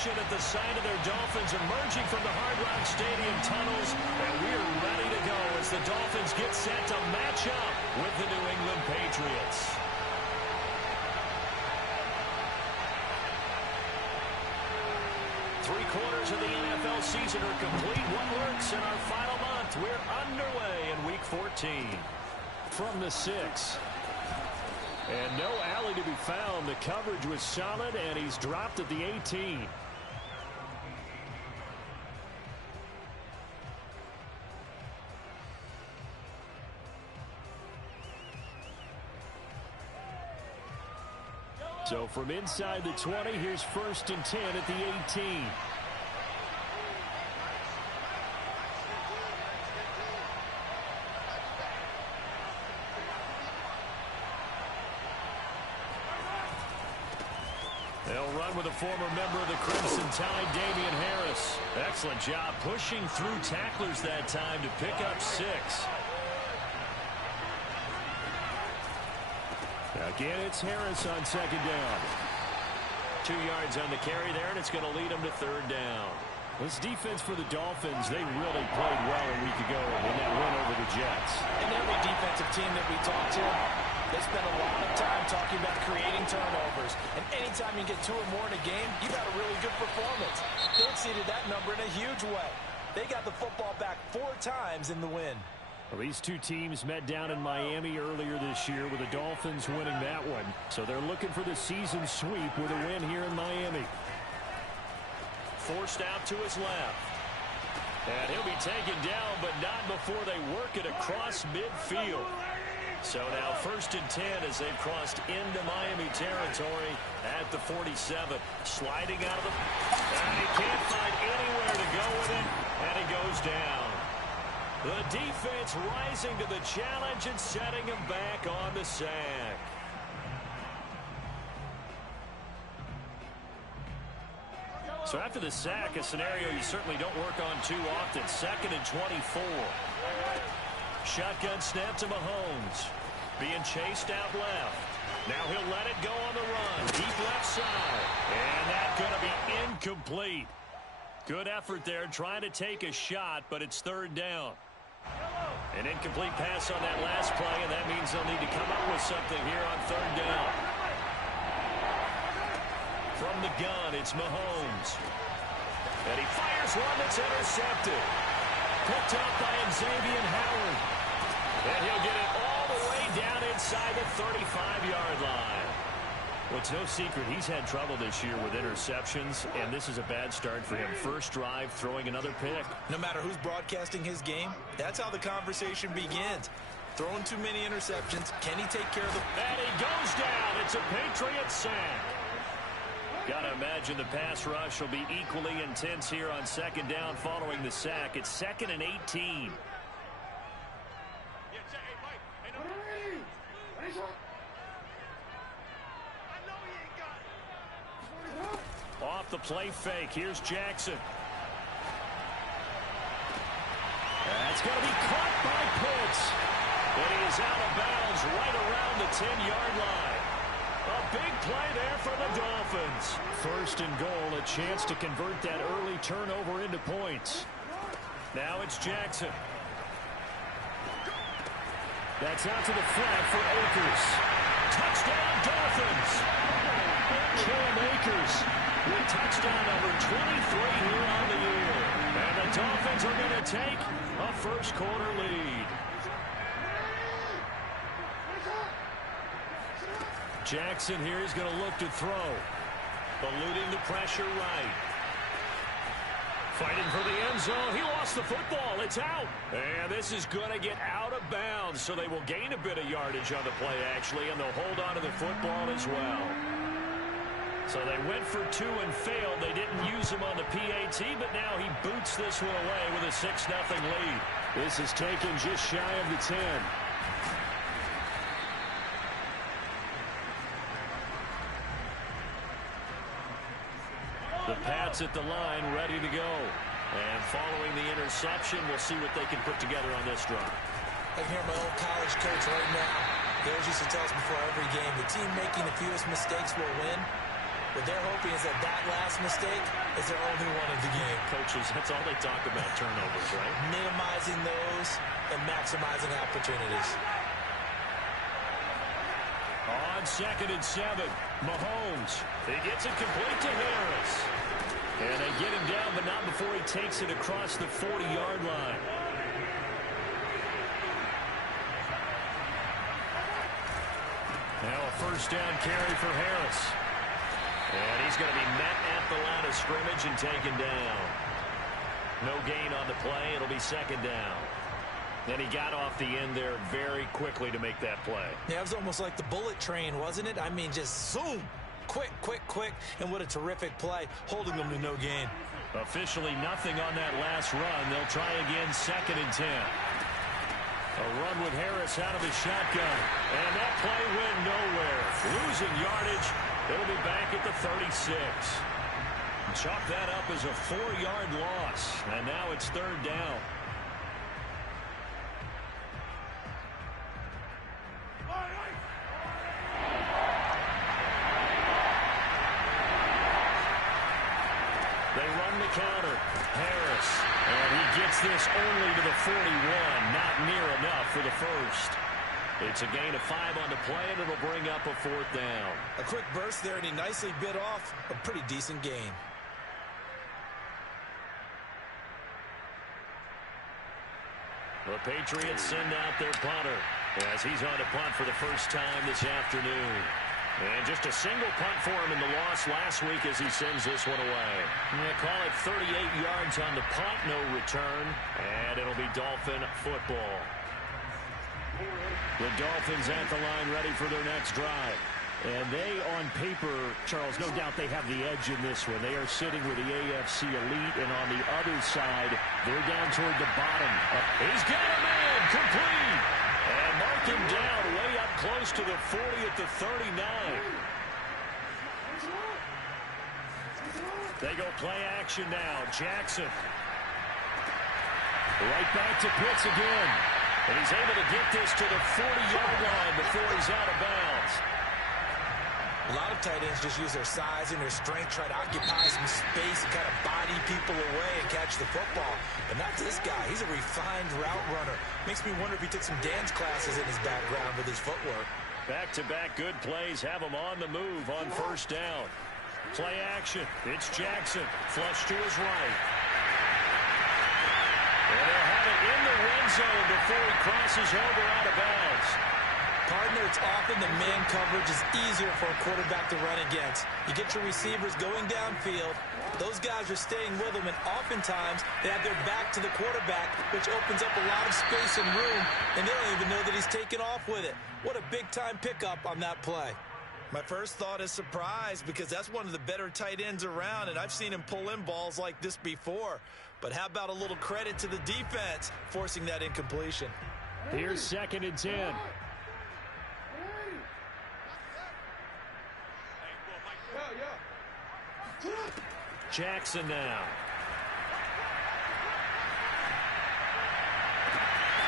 ovation at the sight of their Dolphins emerging from the Hard Rock Stadium tunnels. And we're ready to go as the Dolphins get set to match up with the New England Patriots. Three-quarters of the NFL season are complete. What works in our final month? We're underway in Week 14. From the 6. And no alley to be found. The coverage was solid, and he's dropped at the 18. So from inside the 20, here's 1st and 10 at the 18. They'll run with a former member of the Crimson Tide, Damian Harris. Excellent job pushing through tacklers that time to pick up 6. Again, it's Harris on 2nd down. 2 yards on the carry there, and it's going to lead them to 3rd down. This defense for the Dolphins, they really played well a week ago in that win over the Jets. And every defensive team that we talk to, they spend a lot of time talking about creating turnovers. And anytime you get 2 or more in a game, you've got a really good performance. They exceeded that number in a huge way. They got the football back 4 times in the win. Well, these two teams met down in Miami earlier this year with the Dolphins winning that one. So they're looking for the season sweep with a win here in Miami. Forced out to his left. And he'll be taken down, but not before they work it across midfield. So now 1st and 10 as they've crossed into Miami territory at the 47. Sliding out of the... And he can't find anywhere to go with it, and he goes down. The defense rising to the challenge and setting him back on the sack. So after the sack, a scenario you certainly don't work on too often. 2nd and 24. Shotgun snap to Mahomes. Being chased out left. Now he'll let it go on the run. Deep left side. And that's going to be incomplete. Good effort there trying to take a shot, but it's 3rd down. An incomplete pass on that last play, and that means they'll need to come up with something here on 3rd down. From the gun, it's Mahomes. And he fires one that's intercepted. Picked up by Xavier Howard. And he'll get it all the way down inside the 35-yard line. Well, it's no secret he's had trouble this year with interceptions, and this is a bad start for him. First drive, throwing another pick. No matter who's broadcasting his game, that's how the conversation begins. Throwing too many interceptions, can he take care of them? And he goes down. It's a Patriot sack. Got to imagine the pass rush will be equally intense here on 2nd down following the sack. It's 2nd and 18. Off the play fake. Here's Jackson. That's going to be caught by Pitts. And he is out of bounds right around the 10-yard line. A big play there for the Dolphins. 1st and goal, a chance to convert that early turnover into points. Now it's Jackson. That's out to the flat for Akers. Touchdown, Dolphins. Cam Akers with touchdown number 23 here on the year. And the Dolphins are going to take a first-quarter lead. Jackson here is going to look to throw. Eluding the pressure right. Fighting for the end zone. He lost the football. It's out. And this is going to get out of bounds, so they will gain a bit of yardage on the play, actually, and they'll hold on to the football as well. So they went for 2 and failed. They didn't use him on the PAT, but now he boots this one away with a 6-0 lead. This is taken just shy of the 10. The Pats at the line, ready to go. And following the interception, we'll see what they can put together on this drive. I can hear my old college coach right now. He always used to tell us before every game, the team making the fewest mistakes will win. What they're hoping is that that last mistake is their only one of the game. Coaches, that's all they talk about, turnovers, right? Minimizing those and maximizing opportunities. On 2nd and 7, Mahomes. He gets it complete to Harris. And they get him down, but not before he takes it across the 40-yard line. Now a first down carry for Harris. And he's going to be met at the line of scrimmage and taken down. No gain on the play. It'll be 2nd down. Then he got off the end there very quickly to make that play. Yeah, it was almost like the bullet train, wasn't it? I mean, just zoom. Quick, quick, quick. And what a terrific play, holding them to no gain. Officially nothing on that last run. They'll try again, 2nd and 10. A run with Harris out of his shotgun. And that play went nowhere. Losing yardage. It'll be back at the 36. Chalk that up as a 4-yard loss. And now it's 3rd down. They run the counter. Harris. And he gets this only to the 41. Not near enough for the first. It's a gain of 5 on the play, and it'll bring up a 4th down. A quick burst there, and he nicely bit off a pretty decent gain. The Patriots send out their punter as he's on to punt for the first time this afternoon. And just a single punt for him in the loss last week as he sends this one away. They call it 38 yards on the punt, no return, and it'll be Dolphin football. The Dolphins at the line ready for their next drive. And they, on paper, Charles, no doubt they have the edge in this one. They are sitting with the AFC elite, and on the other side, they're down toward the bottom. He's got a man, complete. And mark him down way up close to the 40 at the 39. They go play action now. Jackson. Right back to Pitts again. And he's able to get this to the 40-yard line before he's out of bounds. A lot of tight ends just use their size and their strength, try to occupy some space and kind of body people away and catch the football. But not this guy. He's a refined route runner. Makes me wonder if he took some dance classes in his background with his footwork. Back-to-back good plays have him on the move on first down. Play action. It's Jackson. Flush to his right. And they'll have it in the red zone before he crosses over out of bounds. Partner, it's often the man coverage is easier for a quarterback to run against. You get your receivers going downfield. Those guys are staying with them, and oftentimes they have their back to the quarterback, which opens up a lot of space and room, and they don't even know that he's taken off with it. What a big-time pickup on that play. My first thought is surprise, because that's one of the better tight ends around, and I've seen him pull in balls like this before. But how about a little credit to the defense forcing that incompletion? Here's 2nd and 10. Jackson now.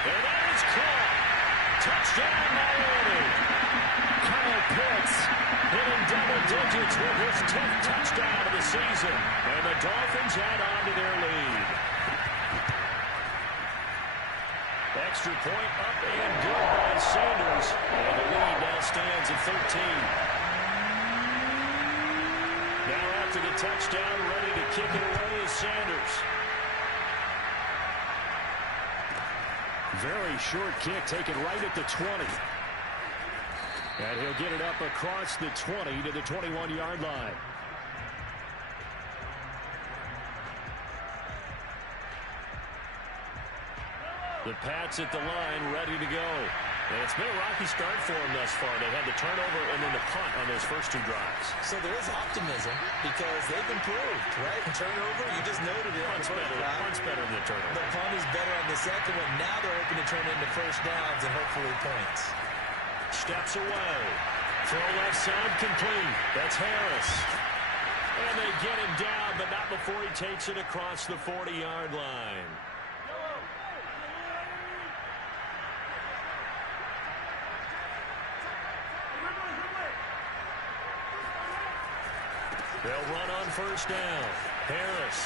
And that is caught. Touchdown, Miami. Kyle Pitts hitting double digits with his 10th touchdown of the season. And the Dolphins add on to their lead. Extra point up and good by Sanders. And the lead now stands at 13. Now after the touchdown, ready to kick it away is Sanders. Very short kick taken right at the 20. And he'll get it up across the 20 to the 21-yard line. The Pats at the line, ready to go. And it's been a rocky start for them thus far. They had the turnover and then the punt on those first 2 drives. So there is optimism because they've improved, right? Turnover, you just noted it. Punt's better than the turnover. The punt is better on the second one. Now they're hoping to turn into first downs and hopefully points. Steps away. Throw left side complete. That's Harris. And they get him down, but not before he takes it across the 40-yard line. They'll run on first down. Harris.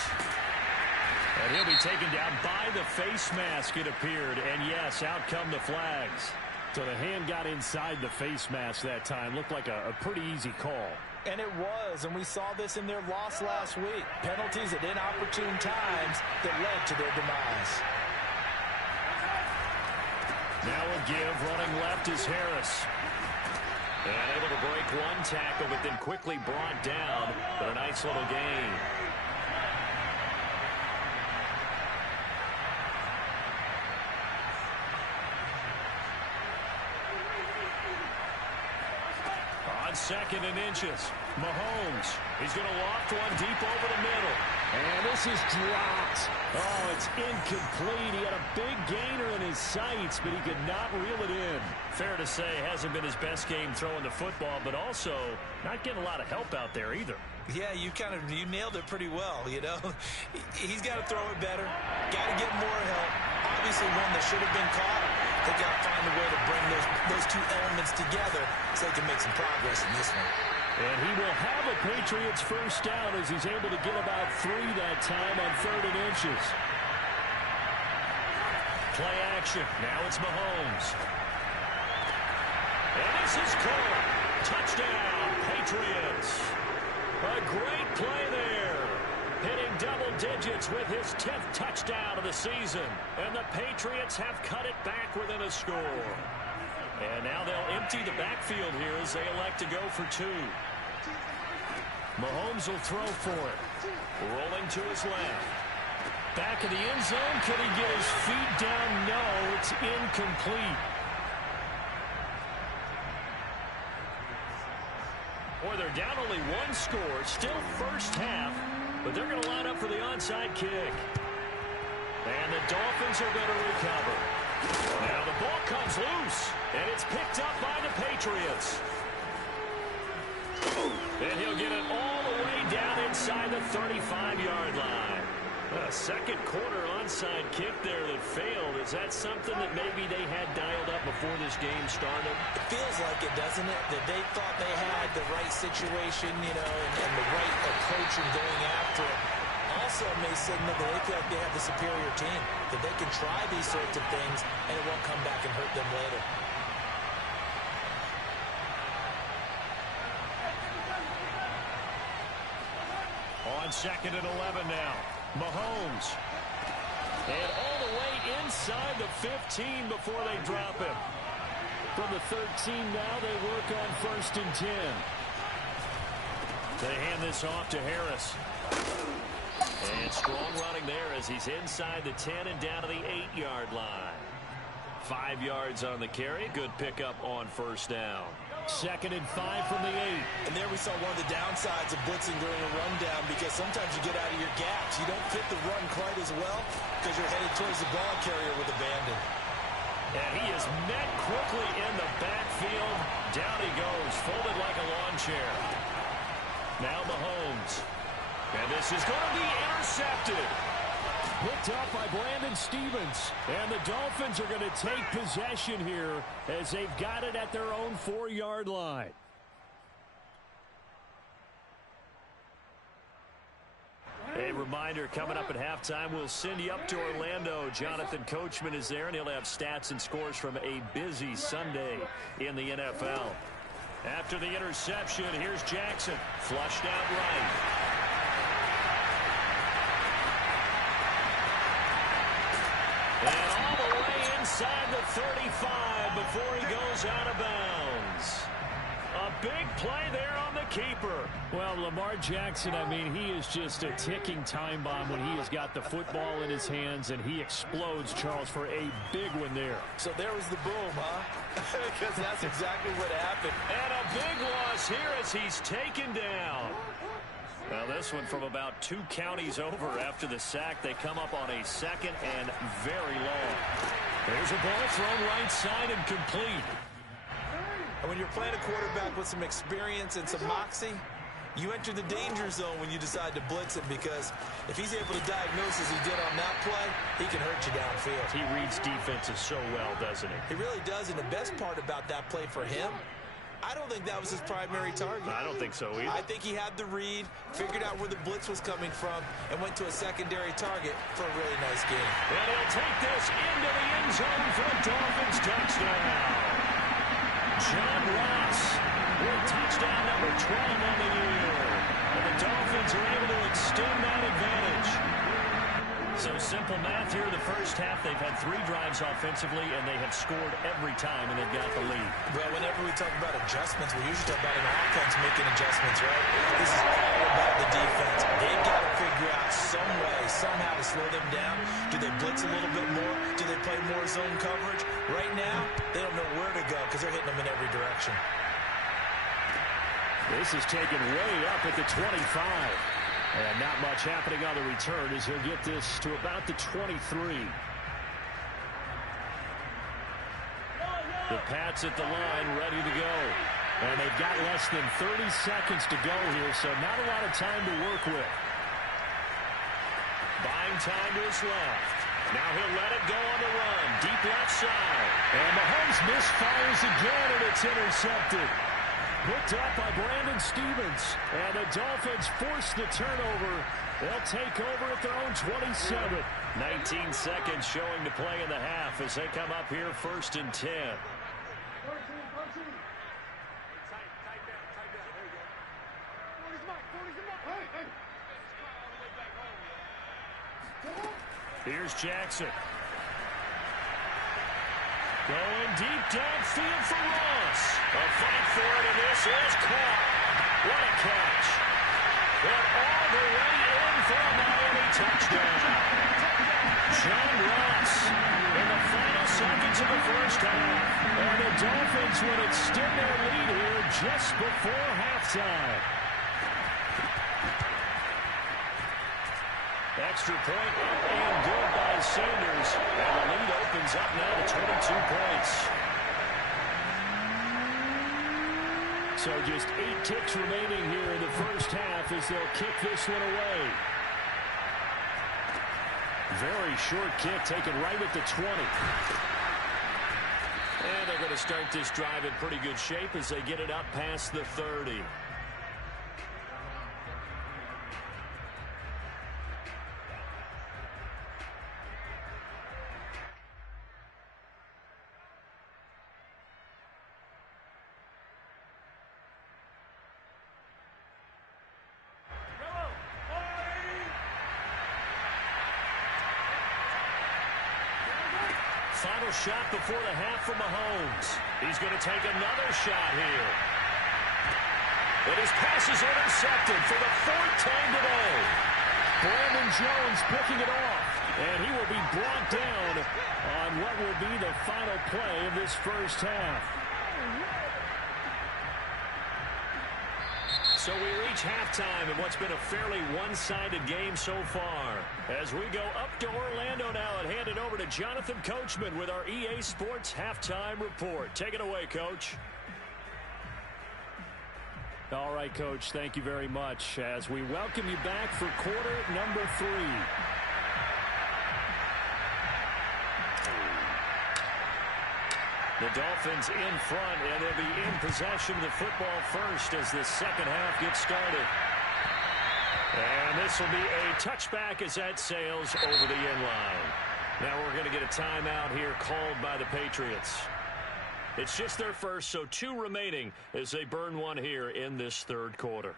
And he'll be taken down by the face mask, it appeared. And, yes, out come the flags. So the hand got inside the face mask that time. Looked like a pretty easy call. And it was, and we saw this in their loss last week. Penalties at inopportune times that led to their demise. Now a give, running left is Harris. And able to break one tackle, but then quickly brought down for a nice little gain. On second and inches, Mahomes. He's going to loft one deep over the middle. And this is dropped. Oh, it's incomplete. He had a big gainer in his sights, but he could not reel it in. Fair to say, hasn't been his best game throwing the football, but also not getting a lot of help out there either. Yeah, you nailed it pretty well, you know. He's got to throw it better. Got to get more help. Obviously one that should have been caught. They got to find a way to bring those two elements together so they can make some progress in this one. And he will have a Patriots first down as he's able to get about 3 that time on 3rd and inches. Play action. Now it's Mahomes. And this is caught. Touchdown, Patriots. A great play there. Hitting double digits with his 10th touchdown of the season. And the Patriots have cut it back within a score. And now they'll empty the backfield here as they elect to go for 2. Mahomes will throw for it. Rolling to his left. Back in the end zone. Can he get his feet down? No, it's incomplete. Boy, they're down only 1 score. Still first half, but they're going to line up for the onside kick. And the Dolphins are going to recover. Now the ball comes loose, and it's picked up by the Patriots. And he'll get it all the way down inside the 35-yard line. A second quarter onside kick there that failed. Is that something that maybe they had dialed up before this game started? It feels like it, doesn't it? That they thought they had the right situation, you know, and the right approach in going after it. Also may signal that they feel like they have the superior team, that they can try these sorts of things and it won't come back and hurt them later. On 2nd and 11 now, Mahomes. And all the way inside the 15 before they drop him. From the 13 now, they work on 1st and 10. They hand this off to Harris. And strong running there as he's inside the 10 and down to the 8-yard line. 5 yards on the carry. Good pickup on first down. 2nd and 5 from the 8. And there we saw one of the downsides of blitzing during a rundown, because sometimes you get out of your gaps. You don't fit the run quite as well because you're headed towards the ball carrier with abandon. And he is met quickly in the backfield. Down he goes, folded like a lawn chair. Now Mahomes. And this is going to be intercepted. Picked up by Brandon Stevens. And the Dolphins are going to take possession here as they've got it at their own 4-yard line. A reminder, coming up at halftime, we'll send you up to Orlando. Jonathan Coachman is there, and he'll have stats and scores from a busy Sunday in the NFL. After the interception, here's Jackson. Flushed out right. And all the way inside the 35 before he goes out of bounds. A big play there on the keeper. Well, Lamar Jackson, I mean, he is just a ticking time bomb when he has got the football in his hands, and he explodes, Charles, for a big one there. So there was the boom, huh? Because that's exactly what happened. And a big loss here as he's taken down. Well, this one from about 2 counties over after the sack. They come up on a 2nd and very long. There's a ball thrown right side and complete. And when you're playing a quarterback with some experience and some moxie, you enter the danger zone when you decide to blitz him, because if he's able to diagnose as he did on that play, he can hurt you downfield. He reads defenses so well, doesn't he? He really does, and the best part about that play for him I don't think that was his primary target. I don't think so either. I think he had the read, figured out where the blitz was coming from, and went to a secondary target for a really nice game. And he'll take this into the end zone for a Dolphins touchdown. John Ross with touchdown number 12 on the year. And the Dolphins are able to extend that advantage. So simple math here. The first half, they've had 3 drives offensively, and they have scored every time, and they've got the lead. Well, whenever we talk about adjustments, we usually talk about an offense making adjustments, right? This is all about the defense. They've got to figure out some way, somehow to slow them down. Do they blitz a little bit more? Do they play more zone coverage? Right now, they don't know where to go because they're hitting them in every direction. This is taken way up at the 25. And not much happening on the return as he'll get this to about the 23. The Pats at the line ready to go. And they've got less than 30 seconds to go here, so not a lot of time to work with. Buying time to his left. Now he'll let it go on the run. Deep left side. And Mahomes misfires again, and it's intercepted. Picked up by Brandon Stevens. And the Dolphins force the turnover. They'll take over at their own 27. 19 seconds showing to play in the half as they come up here 1st and 10. Here's Jackson. Going deep downfield for Ross. A fight for it, and this is caught. What a catch. And all the way in for a Miami touchdown. John Ross in the final seconds of the first half. And the Dolphins would extend their lead here just before halftime. Extra point up and good by Sanders. And the lead opens up now to 22 points. So just 8 ticks remaining here in the first half as they'll kick this one away. Very short kick taken right at the 20. And they're going to start this drive in pretty good shape as they get it up past the 30. Final shot before the half from Mahomes. He's going to take another shot here. But his pass is intercepted for the 4th time today. Brandon Jones picking it off. And he will be brought down on what will be the final play of this first half. So we reach halftime in what's been a fairly one-sided game so far. As we go up to Orlando now and hand it over to Jonathan Coachman with our EA Sports Halftime Report. Take it away, Coach. All right, Coach, thank you very much as we welcome you back for quarter number 3. The Dolphins in front, and they'll be in possession of the football first as the second half gets started. And this will be a touchback as that sails over the end line. Now we're going to get a timeout here called by the Patriots. It's just their first, so 2 remaining as they burn one here in this third quarter.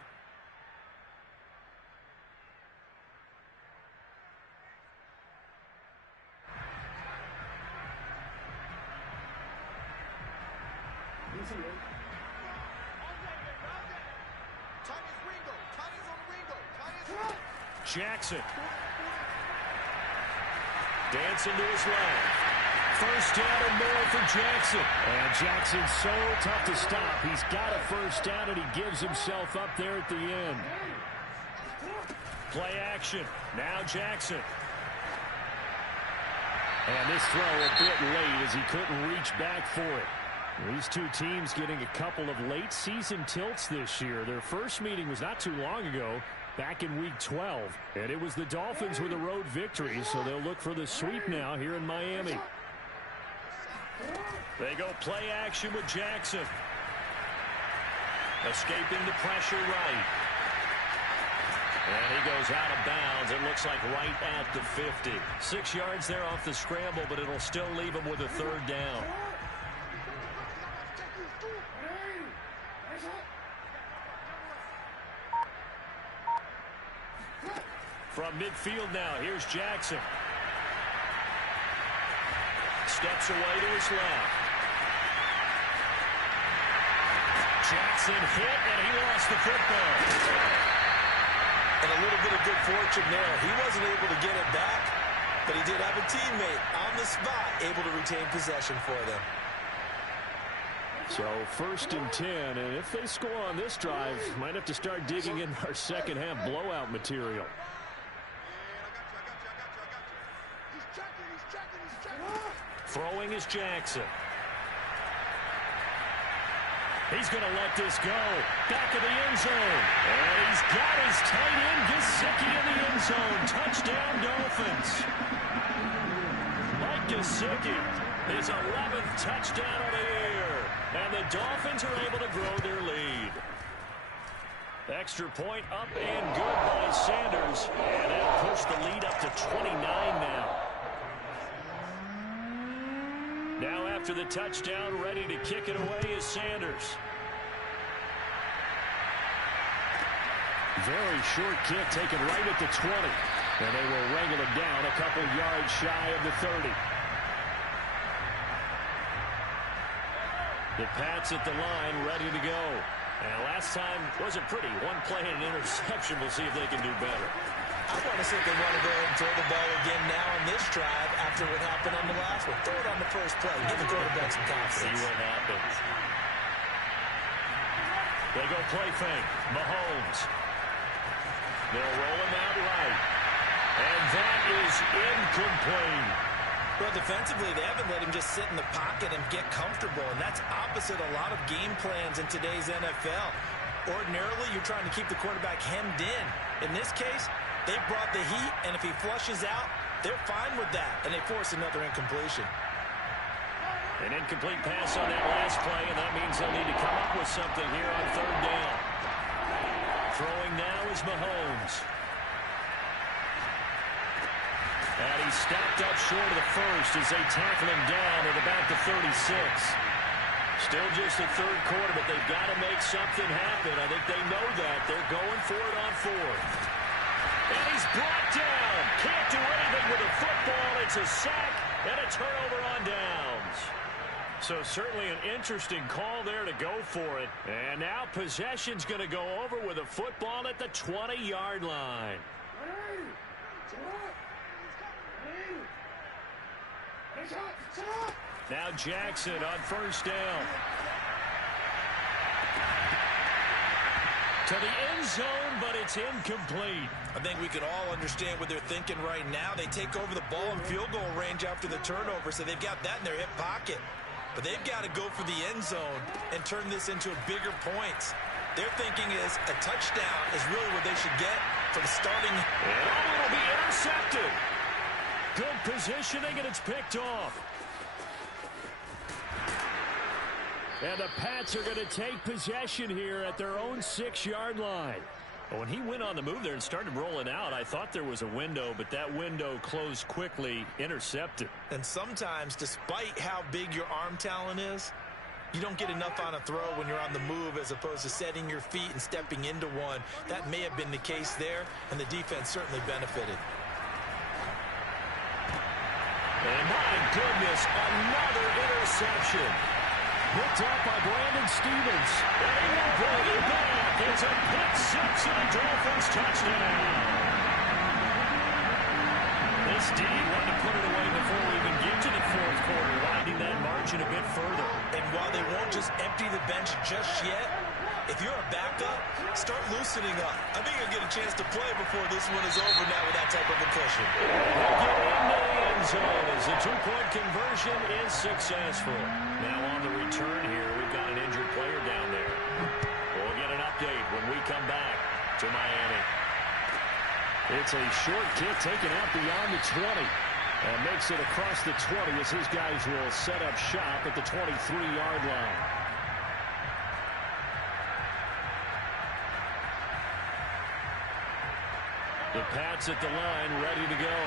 Jackson. Dancing to his left. First down and more for Jackson. And Jackson's so tough to stop. He's got a first down, and he gives himself up there at the end. Play action. Now Jackson. And this throw a bit late as he couldn't reach back for it. These 2 teams getting a couple of late season tilts this year. Their first meeting was not too long ago, back in week 12. And it was the Dolphins with a road victory, so they'll look for the sweep now here in Miami. They go play action with Jackson. Escaping the pressure right. And he goes out of bounds. It looks like right at the 50. 6 yards there off the scramble, but it'll still leave him with a third down. From midfield now, here's Jackson. Steps away to his left. Jackson hit, and he lost the football. And a little bit of good fortune there. He wasn't able to get it back, but he did have a teammate on the spot able to retain possession for them. So 1st and 10, and if they score on this drive, might have to start digging in our second half blowout material. Throwing is Jackson. He's going to let this go. Back of the end zone. And he's got his tight end, Gesicki, in the end zone. Touchdown, Dolphins. Mike Gesicki, his 11th touchdown of the year. And the Dolphins are able to grow their lead. Extra point up and good by Sanders. And that'll push the lead up to 29 now. Now after the touchdown, ready to kick it away is Sanders. Very short kick taken right at the 20. And they will wrangle him down a couple yards shy of the 30. The Pats at the line ready to go. And last time wasn't pretty. One play and an interception. We'll see if they can do better. I want to say they want to go ahead and throw the ball again now on this drive after what happened on the last one. Throw it on the first play. Give the quarterback some confidence. See what happens. They go play fake. Mahomes. They'll roll him out right. And that is incomplete. Well, defensively, they haven't let him just sit in the pocket and get comfortable, and that's opposite a lot of game plans in today's NFL. Ordinarily, you're trying to keep the quarterback hemmed in. In this case, they brought the heat, and if he flushes out, they're fine with that, and they force another incompletion. An incomplete pass on that last play, and that means they'll need to come up with something here on third down. Throwing now is Mahomes. And he's stopped up short of the first as they tackle him down at about the 36. Still just the third quarter, but they've got to make something happen. I think they know that. They're going for it on fourth. And he's brought down. Can't do anything with the football. It's a sack and a turnover on downs. So certainly an interesting call there to go for it. And now possession's going to go over with a football at the 20-yard line. Now Jackson on first down. To the end zone, but it's incomplete. I think we can all understand what they're thinking right now. They take over the ball in field goal range after the turnover, so they've got that in their hip pocket. But they've got to go for the end zone and turn this into bigger points. Their thinking is a touchdown is really what they should get from starting. And it'll be intercepted. Good positioning, and it's picked off. And the Pats are going to take possession here at their own 6-yard line. When he went on the move there and started rolling out, I thought there was a window, but that window closed quickly, intercepted. And sometimes, despite how big your arm talent is, you don't get enough on a throw when you're on the move as opposed to setting your feet and stepping into one. That may have been the case there, and the defense certainly benefited. And my goodness, another interception. Picked up by Brandon Stevens. And he will bring it back. It's a pick six and a Dolphins touchdown. This D wanted to put it away before we even get to the fourth quarter, widening that margin a bit further. And while they won't just empty the bench just yet, if you're a backup, start loosening up. I think you'll get a chance to play before this one is over now with that type of a cushion. They'll get into the end zone as the two-point conversion is successful. Now on the return here, we've got an injured player down there. We'll get an update when we come back to Miami. It's a short kick taken out beyond the 20. And makes it across the 20 as his guys will set up shop at the 23-yard line. The Pats at the line, ready to go.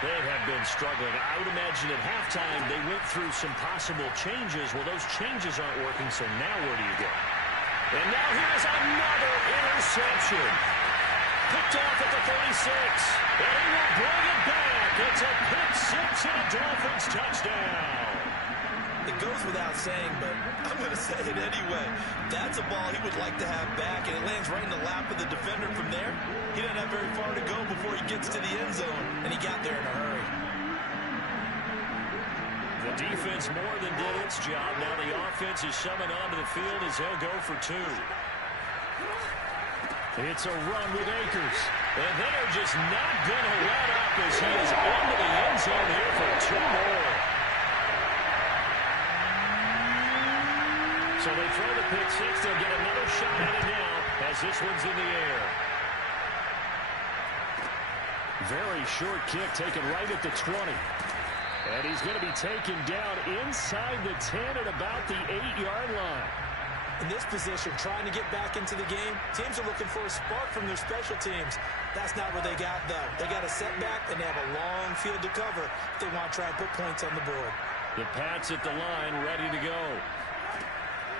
They have been struggling. I would imagine at halftime they went through some possible changes. Well, those changes aren't working, so now where do you go? And now here's another interception. Picked off at the 36. And he will bring it back. It's a pick six and a Dolphins touchdown. It goes without saying, but I'm going to say it anyway. That's a ball he would like to have back, and it lands right in the lap of the defender from there. He doesn't have very far to go before he gets to the end zone, and he got there in a hurry. The defense more than did its job. Now the offense is summoned onto the field as they'll go for two. It's a run with Akers. And they are just not going to let up as he is into the end zone here for two more. So they throw the pick six. They'll get another shot at it now as this one's in the air. Very short kick taken right at the 20. And he's going to be taken down inside the 10 at about the 8-yard line. In this position, trying to get back into the game, teams are looking for a spark from their special teams. That's not what they got, though. They got a setback, and they have a long field to cover if they want to try and put points on the board. The Pats at the line, ready to go.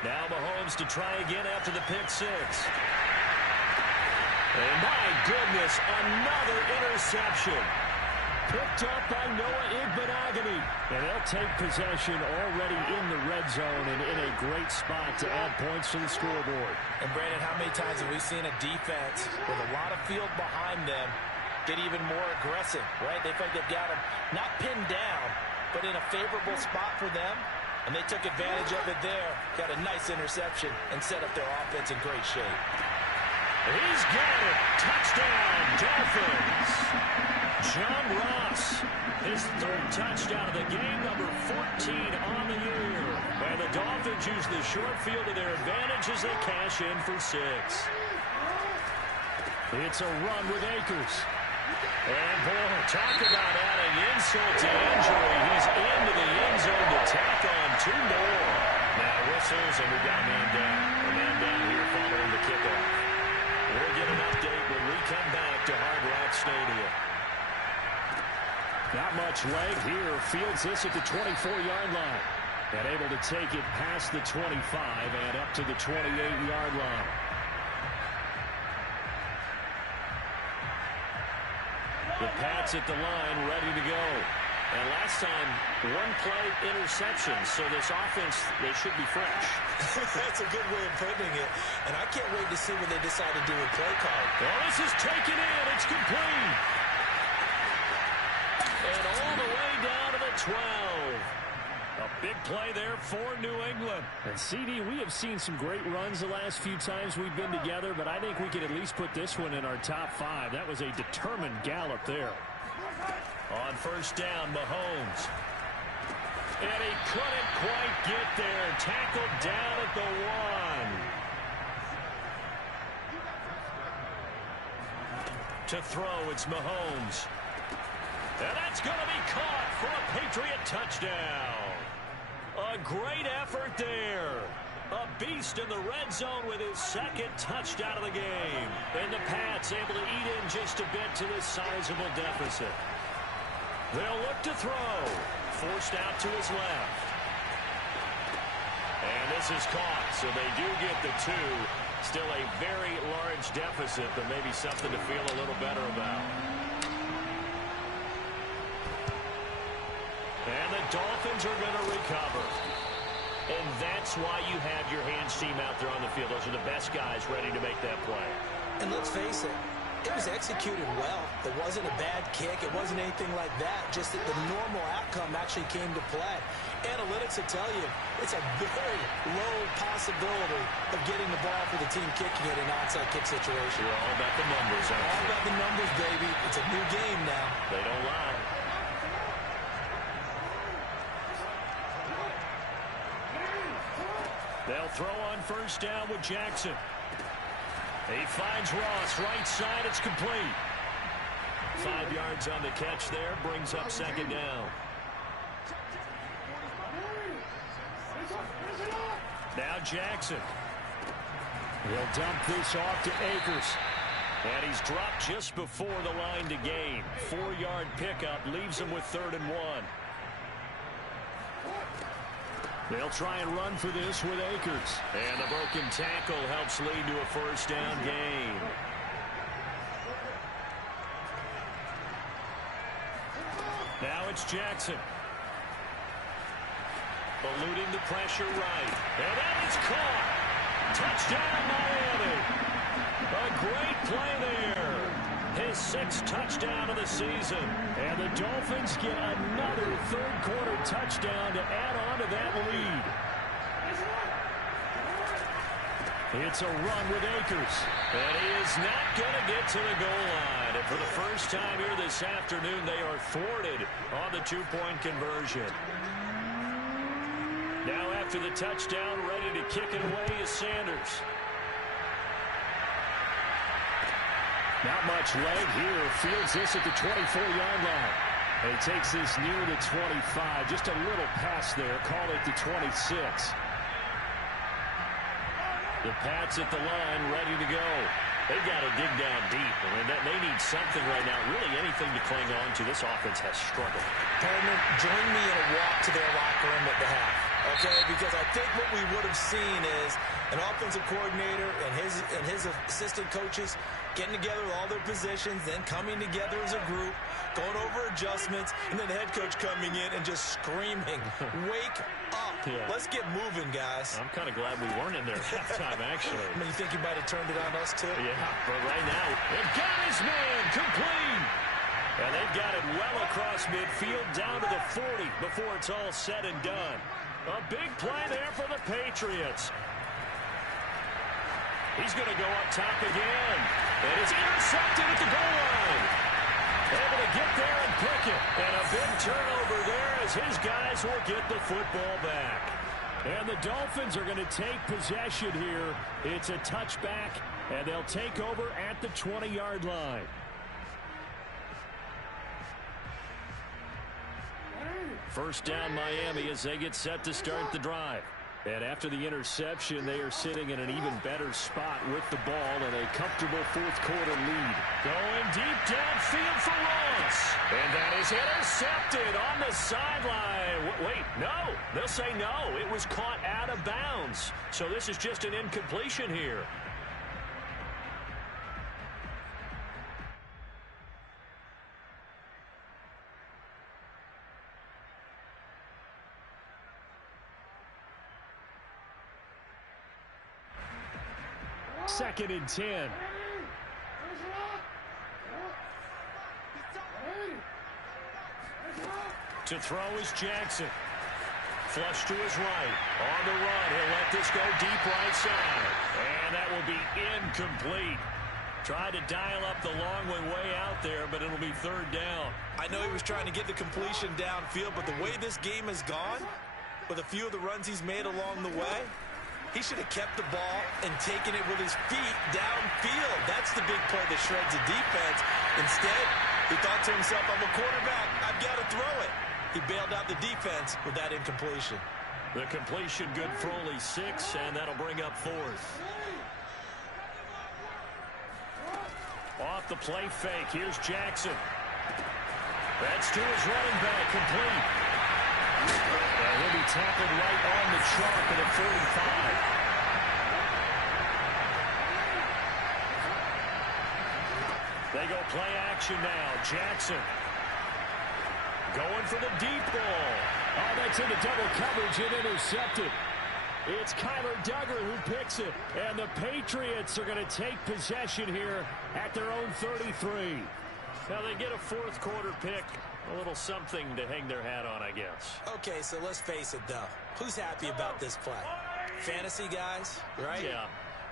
Now Mahomes to try again after the pick six. And my goodness, another interception. Picked up by Noah Igbenogany. And they'll take possession already in the red zone and in a great spot to add points to the scoreboard. And Brandon, how many times have we seen a defense with a lot of field behind them get even more aggressive, right? They feel like they've got them not pinned down, but in a favorable spot for them. And they took advantage of it there. Got a nice interception and set up their offense in great shape. He's got it. Touchdown, Dolphins. John Ross, his third touchdown of the game, number 14 on the year. And the Dolphins use the short field to their advantage as they cash in for six. It's a run with Akers. And, boy, talk about adding insult to injury. He's into the end zone to tack on two more. Now whistles, and we've got a man down. A man down here following the kickoff. We'll get an update when we come back to Hard Rock Stadium. Not much leg here. Fields this at the 24-yard line. And able to take it past the 25 and up to the 28-yard line. The Pats at the line, ready to go. And last time, one play interception. So this offense, they should be fresh. That's a good way of putting it. And I can't wait to see what they decide to do with play call. Well, this is taken in. It's complete. And all the way down to the 12. A big play there for New England. And CD, we have seen some great runs the last few times we've been together, but I think we could at least put this one in our top 5. That was a determined gallop there. On first down, Mahomes. And he couldn't quite get there. Tackled down at the 1. To throw, it's Mahomes. And that's going to be caught for a Patriot touchdown. A great effort there. A beast in the red zone with his second touchdown of the game. And the Pats able to eat in just a bit to this sizable deficit. They'll look to throw. Forced out to his left. And this is caught, so they do get the 2. Still a very large deficit, but maybe something to feel a little better about. And the Dolphins are going to recover. And that's why you have your hands team out there on the field. Those are the best guys ready to make that play. And let's face it, it was executed well. It wasn't a bad kick. It wasn't anything like that. Just that the normal outcome actually came to play. Analytics will tell you it's a very low possibility of getting the ball for the team kicking it in an onside kick situation. We're all about the numbers, aren't we? All about the numbers, baby. It's a new game now. They don't lie. They'll throw on first down with Jackson. He finds Ross, right side, it's complete. 5 yards on the catch there, brings up second down. Now Jackson. He'll dump this off to Akers. And he's dropped just before the line to gain. 4-yard pickup leaves him with 3rd and 1. They'll try and run for this with Akers. And the broken tackle helps lead to a 1st down gain. Now it's Jackson. Eluding the pressure right. And that is caught. Touchdown, Miami. A great play there. His 6th touchdown of the season. And the Dolphins get another 3rd-quarter touchdown to add on to that lead. It's a run with Akers. And he is not going to get to the goal line. And for the first time here this afternoon, they are thwarted on the 2-point conversion. Now after the touchdown, ready to kick it away is Sanders. Not much leg here. Fields this at the 24-yard line. And he takes this near the 25. Just a little pass there. Call it the 26. The Pats at the line, ready to go. They've got to dig down deep. I mean, they need something right now, really anything to cling on to. This offense has struggled. Partner, join me in a walk to their locker room at the half, okay? Because I think what we would have seen is an offensive coordinator and his assistant coaches getting together with all their positions, then coming together as a group, going over adjustments, and then the head coach coming in and just screaming, wake up. Yeah. Let's get moving, guys. I'm kind of glad we weren't in there at halftime, actually. I mean, you think you might have turned it on us, too? Yeah, but right now, they've got his man complete. And they've got it well across midfield down to the 40 before it's all said and done. A big play there for the Patriots. He's going to go up top again. And it's intercepted at the goal line. Able to get there and pick it. And a big turnover there as his guys will get the football back. And the Dolphins are going to take possession here. It's a touchback, and they'll take over at the 20-yard line. First down Miami as they get set to start the drive. And after the interception, they are sitting in an even better spot with the ball and a comfortable 4th-quarter lead. Going deep downfield for Ross. And that is intercepted on the sideline. Wait, no. They'll say no. It was caught out of bounds. So this is just an incompletion here. Second and 10. To throw is Jackson. Flush to his right. On the run. He'll let this go deep right side. And that will be incomplete. Tried to dial up the long way out there, but it'll be 3rd down. I know he was trying to get the completion downfield, but the way this game has gone, with a few of the runs he's made along the way, he should have kept the ball and taken it with his feet downfield. That's the big play that shreds the defense. Instead, he thought to himself, I'm a quarterback. I've got to throw it. He bailed out the defense with that incompletion. The completion good for only 6, and that'll bring up 4th. Off the play fake. Here's Jackson. That's to his running back. Complete. And he'll be tackled right on the chalk at the 45. They go play action now. Jackson going for the deep ball. Oh, that's into double coverage and intercepted. It's Kyler Duggar who picks it. And the Patriots are going to take possession here at their own 33. Now they get a 4th-quarter pick. A little something to hang their hat on, I guess. Okay, so let's face it, though. Who's happy about this play? Fantasy guys, right? Yeah.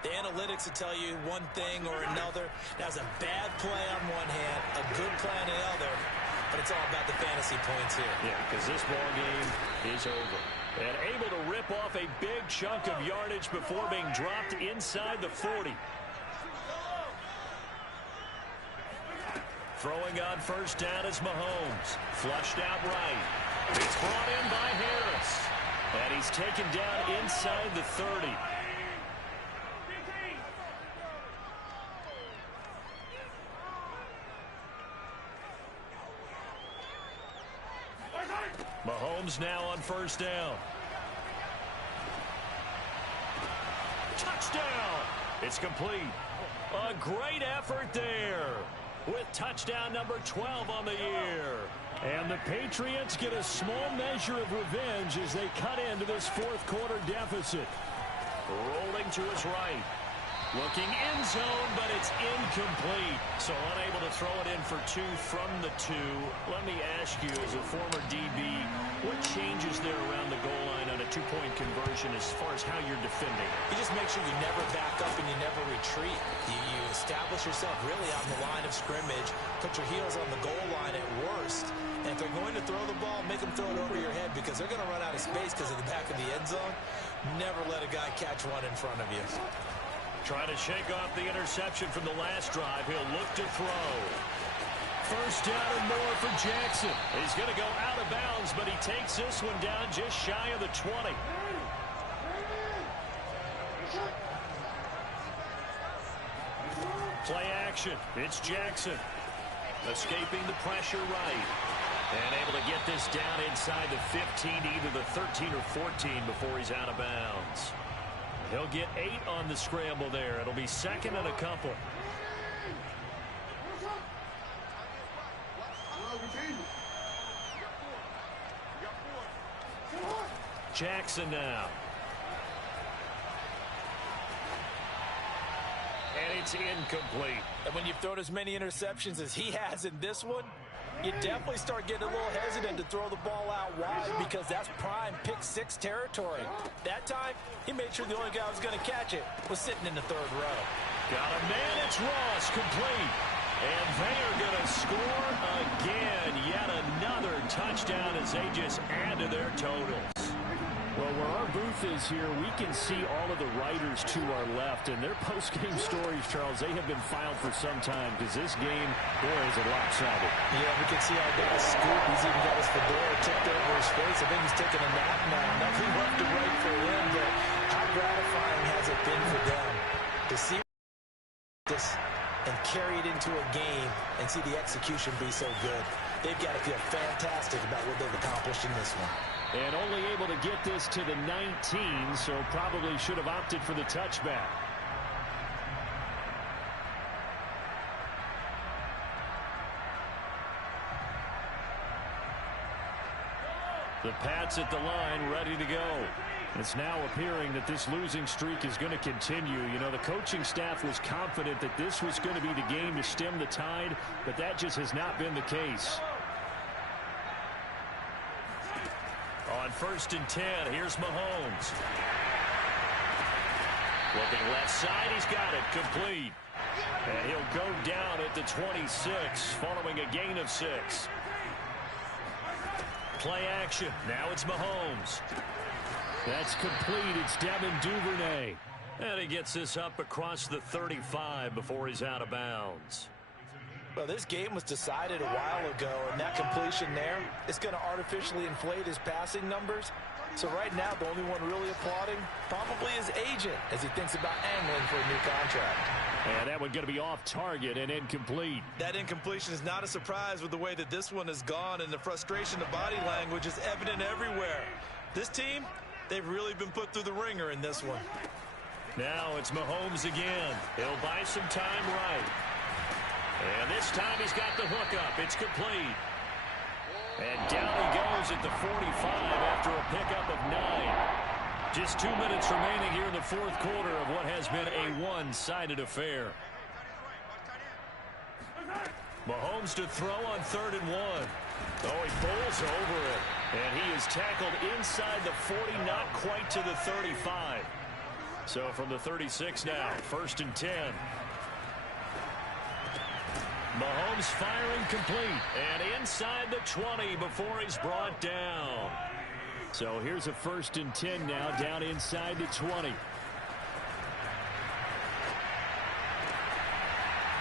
The analytics will tell you one thing or another. That was a bad play on one hand, a good play on the other, but it's all about the fantasy points here. Yeah, because this ball game is over. And able to rip off a big chunk of yardage before being dropped inside the 40. Throwing on first down is Mahomes. Flushed out right. It's brought in by Harris. And he's taken down inside the 30. Mahomes now on first down. Touchdown! It's complete. A great effort there with touchdown number 12 on the year. And the Patriots get a small measure of revenge as they cut into this fourth quarter deficit. Rolling to his right. Looking end zone, but it's incomplete. So unable to throw it in for 2 from the 2. Let me ask you, as a former DB, what changes there around the goal line on a 2-point conversion as far as how you're defending? You just make sure you never back up and you never retreat. You establish yourself really on the line of scrimmage, put your heels on the goal line at worst. And if they're going to throw the ball, make them throw it over your head because they're going to run out of space because of the back of the end zone. Never let a guy catch one in front of you. Trying to shake off the interception from the last drive. He'll look to throw. First down and more for Jackson. He's going to go out of bounds, but he takes this one down just shy of the 20. Play action. It's Jackson. Escaping the pressure right. And able to get this down inside the 15 to either the 13 or 14 before he's out of bounds. He'll get 8 on the scramble there. It'll be second and a couple. Jackson now. And it's incomplete. And when you've thrown as many interceptions as he has in this one, you definitely start getting a little hesitant to throw the ball out wide because that's prime pick-6 territory. That time, he made sure the only guy who was going to catch it was sitting in the third row. Got a man, it's Ross, complete. And they are going to score again. Yet another touchdown as they just add to their totals. Well, where our booth is here, we can see all of the writers to our left. And their post-game stories, Charles, they have been filed for some time because this game, boy, is it lopsided. Yeah, we can see our guy Scoop. He's even got his fedora tipped over his face. I think he's taking a nap now. Nothing left to write for him, but how gratifying has it been for them to see this and carry it into a game and see the execution be so good. They've got to feel fantastic about what they've accomplished in this one. And only able to get this to the 19, so probably should have opted for the touchback. The Pats at the line, ready to go. It's now appearing that this losing streak is going to continue. You know, the coaching staff was confident that this was going to be the game to stem the tide, but that just has not been the case. On first and 10, here's Mahomes. Looking left side, he's got it, complete. And he'll go down at the 26, following a gain of 6. Play action, now it's Mahomes. That's complete, it's Devin Duvernay. And he gets this up across the 35 before he's out of bounds. Well, this game was decided a while ago, and that completion there is going to artificially inflate his passing numbers. So right now, the only one really applauding probably his agent as he thinks about angling for a new contract. And that one going to be off target and incomplete. That incompletion is not a surprise with the way that this one has gone, and the frustration of body language is evident everywhere. This team, they've really been put through the ringer in this one. Now it's Mahomes again. He'll buy some time right. And this time he's got the hook up. It's complete. And down he goes at the 45 after a pickup of 9. Just 2 minutes remaining here in the fourth quarter of what has been a one-sided affair. Mahomes to throw on 3rd and 1. Oh, he bowls over it. And he is tackled inside the 40, not quite to the 35. So from the 36 now, 1st and 10. Mahomes firing complete. And inside the 20 before he's brought down. So here's a 1st and 10 now, down inside the 20.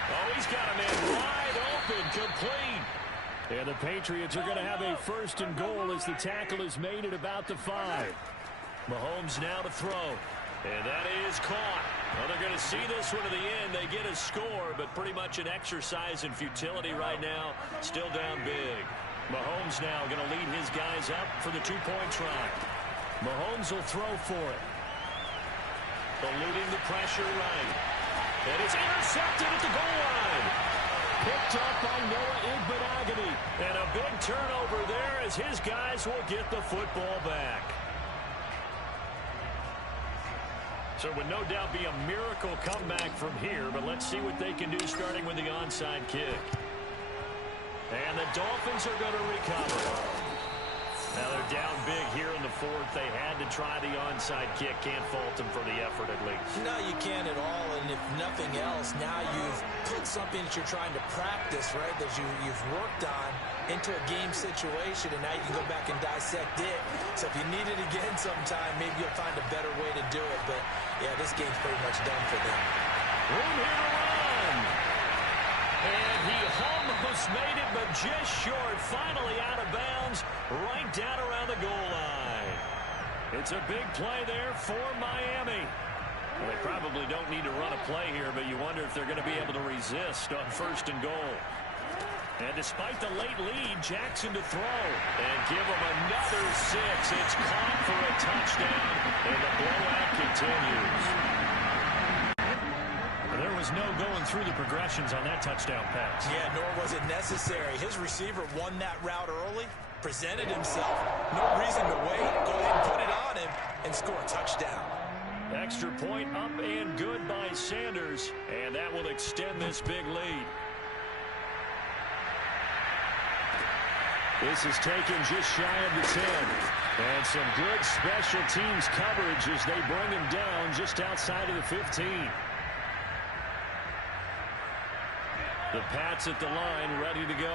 Oh, he's got a man wide open, complete. And the Patriots are going to have a 1st and goal as the tackle is made at about the 5. Mahomes now to throw. And that is caught. Well, they're going to see this one to the end. They get a score, but pretty much an exercise in futility right now. Still down big. Mahomes now going to lead his guys up for the two-point try. Mahomes will throw for it. Eluding the pressure right. And it's intercepted at the goal line. Picked up by Noah Igbenogany. And a big turnover there as his guys will get the football back. So it would no doubt be a miracle comeback from here, but let's see what they can do starting with the onside kick. And the Dolphins are going to recover. Now they're down big here in the fourth. They had to try the onside kick. Can't fault them for the effort at least. No, you can't at all. And if nothing else, now you've put something that you're trying to practice, right, that you've worked on into a game situation, and now you can go back and dissect it. So if you need it again sometime, maybe you'll find a better way to do it. But, yeah, this game's pretty much done for them. Room here to run. And he almost made it, but just short. Finally out of bounds, right down around the goal line. It's a big play there for Miami. Well, they probably don't need to run a play here, but you wonder if they're going to be able to resist on 1st and goal. And despite the late lead, Jackson to throw. And give him another 6. It's caught for a touchdown, and the blowout continues. There was no going through the progressions on that touchdown pass. Yeah, nor was it necessary. His receiver won that route early, presented himself. No reason to wait. Go ahead and put it on him and score a touchdown. Extra point up and good by Sanders, and that will extend this big lead. This is taken just shy of the 10. And some good special teams coverage as they bring him down just outside of the 15. The Pats at the line, ready to go.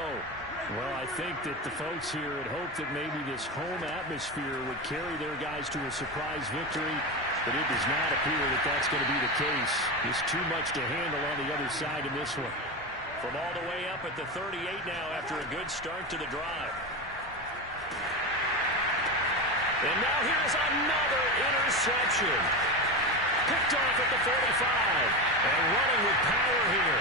Well, I think that the folks here had hoped that maybe this home atmosphere would carry their guys to a surprise victory, but it does not appear that that's going to be the case. There's too much to handle on the other side in this one. From all the way up at the 38 now after a good start to the drive. And now here's another interception. Picked off at the 45. And running with power here.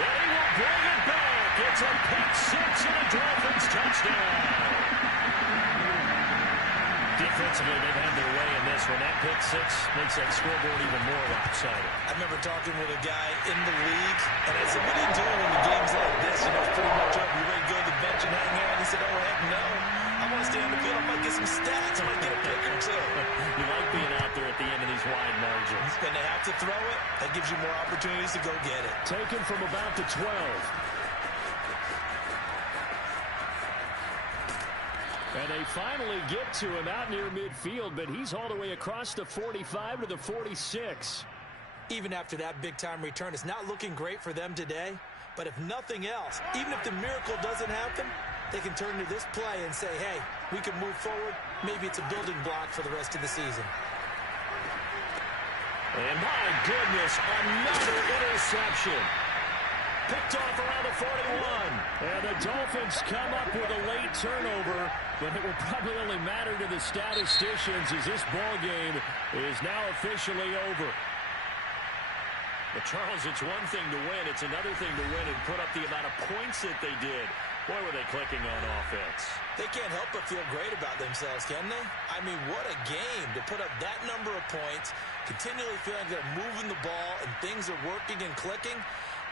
And he will bring it back. It's a pick 6 and a Dolphins touchdown. Defensively, they've had their way in this one. That pick 6 makes that scoreboard even more lopsided. I remember talking with a guy in the league, and I said, what are you doing when the game's like this? You know, it's pretty much up. You ready to go to the bench and hang out? He said, oh, heck no. I want to stay on the field. I might get some stats. I might get a pick or two. You like being out there at the end of these wide margins. When they have to throw it, that gives you more opportunities to go get it. Taken from about the 12. And they finally get to him out near midfield, but he's all the way across the 45 to the 46. Even after that big-time return, it's not looking great for them today. But if nothing else, even if the miracle doesn't happen, they can turn to this play and say, hey, we can move forward. Maybe it's a building block for the rest of the season. And my goodness, another interception. Picked off around the 41. And the Dolphins come up with a late turnover, but it will probably only matter to the statisticians as this ball game is now officially over. But, Charles, it's one thing to win. It's another thing to win and put up the amount of points that they did. Boy, were they clicking on offense. They can't help but feel great about themselves, can they? I mean, what a game to put up that number of points, continually feeling they're moving the ball and things are working and clicking.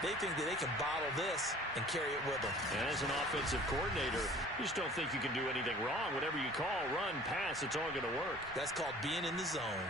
They think that they can bottle this and carry it with them. And as an offensive coordinator, you just don't think you can do anything wrong. Whatever you call, run, pass, it's all going to work. That's called being in the zone.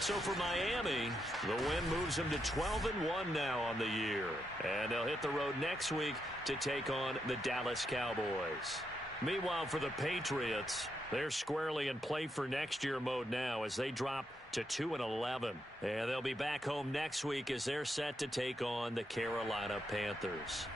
So for Miami, the win moves them to 12-1 now on the year. And they'll hit the road next week to take on the Dallas Cowboys. Meanwhile, for the Patriots, they're squarely in play for next year mode now as they drop to 2-11. And they'll be back home next week as they're set to take on the Carolina Panthers.